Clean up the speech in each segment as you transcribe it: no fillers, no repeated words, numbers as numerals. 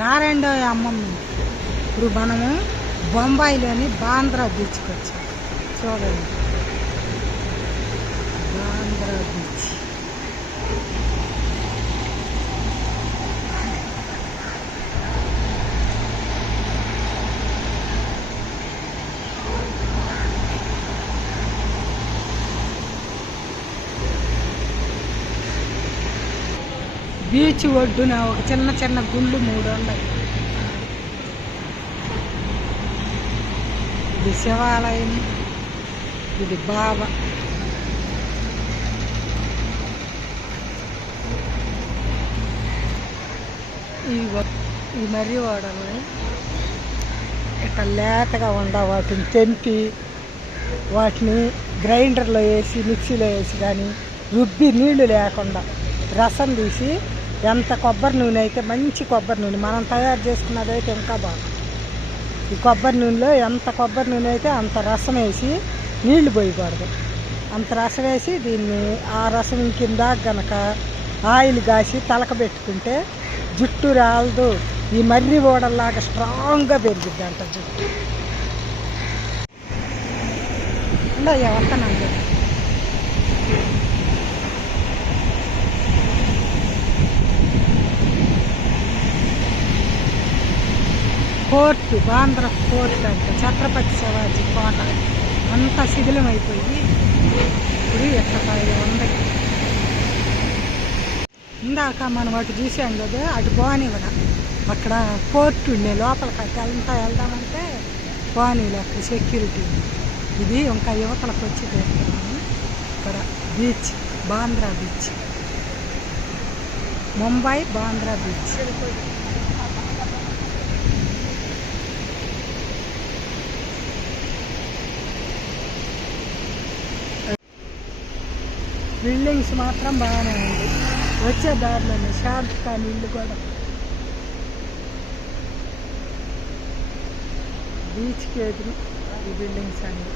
రారండో అమ్మమ్మ. ఇప్పుడు మనము బొంబాయిలోని బాంద్రా బీచ్కి వచ్చాం. చూడండి, బాంద్రా బీచ్. బీచ్ ఒడ్డున ఒక చిన్న చిన్న గుళ్ళు 3 ఉన్నాయి. ఇది శివాలయం, ఇది బాబా. ఈ మర్రి ఓడలు ఇట్లా లేతగా వాటిని తెంపి వాటిని గ్రైండర్లో వేసి మిక్సీలో వేసి కానీ రుబ్బి నీళ్లు లేకుండా రసం తీసి, ఎంత కొబ్బరి నూనె అయితే మంచి కొబ్బరి నూనె మనం తయారు చేసుకున్నది అయితే ఇంకా బాగుంది. ఈ కొబ్బరి నూనెలో ఎంత కొబ్బరి నూనె అయితే అంత రసం వేసి, నీళ్లు పోయకూడదు, అంత రసం వేసి దీన్ని ఆ రసం కింద గనక ఆయిల్ కాసి తలక పెట్టుకుంటే జుట్టు రాలదు. ఈ మర్రి ఓడల్లాగా స్ట్రాంగ్గా పెరిగిద్ది అంట జుట్టు. వస్తానండి. ఫోర్ట్, బాంద్రా ఫోర్ట్ అంట, ఛత్రపతి శివాజీ కోట అంతా శిథిలం అయిపోయి ఇప్పుడు ఎక్కడ ఉంది. ఇందాక మనం అటు చూసాం కదా, అటు పోనీవరా, అక్కడ ఫోర్ట్ ఉండే లోపలికి అంతా వెళ్దామంటే పోనీలు, అక్కడ సెక్యూరిటీ. ఇది ఇంకా యువతలకు వచ్చి పెడుతున్నాము. ఇక్కడ beach, Bandra beach, Mumbai Bandra beach. Buildings మాత్రం బాగానే ఉంది. వచ్చే దారిలోనే షార్ట్ ఖాన్ ఇల్లు కూడా. బీచ్కి ఎదురు ఈ బిల్డింగ్స్ అన్ని.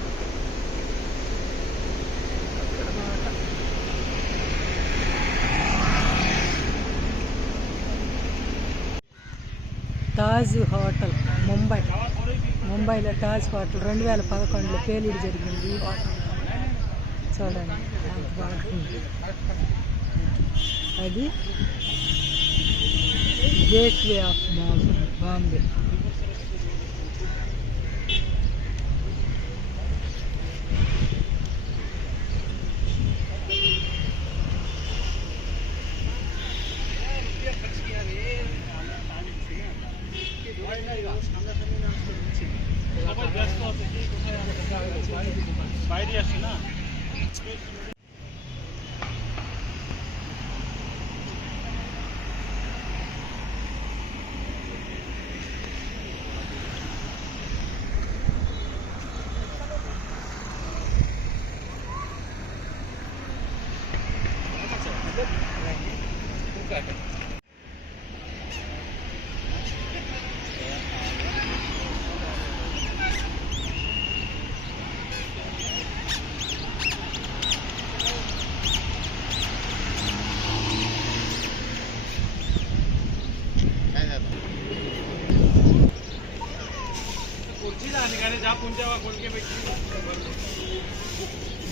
తాజ్ హోటల్ ముంబై. ముంబైలో తాజ్ హోటల్ 2011లో పేలుడు జరిగింది. ఈ హోటల్ చూడండి ఎంత బాగుంది. అది gateway of Bombay.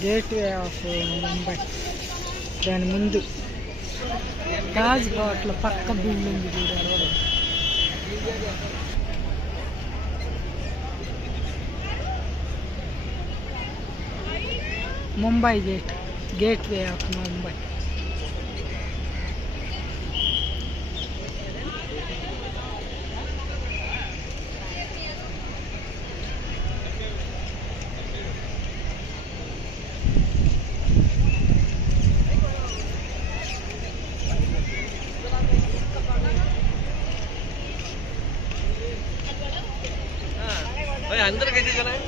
Gateway of Mumbai. దాని ముందు తాజ్ హోటల్ పక్క బిల్డింగ్ చూడాలి. Mumbai gateway of Mumbai. अंदर कैसे जाना है?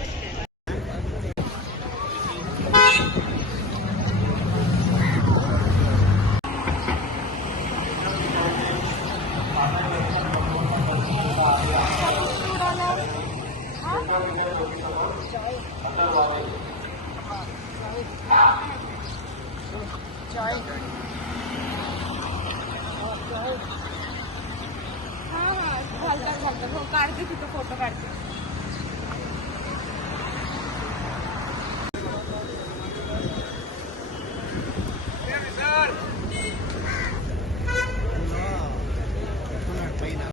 चाय आता हो काढते तिथं फोटो काढते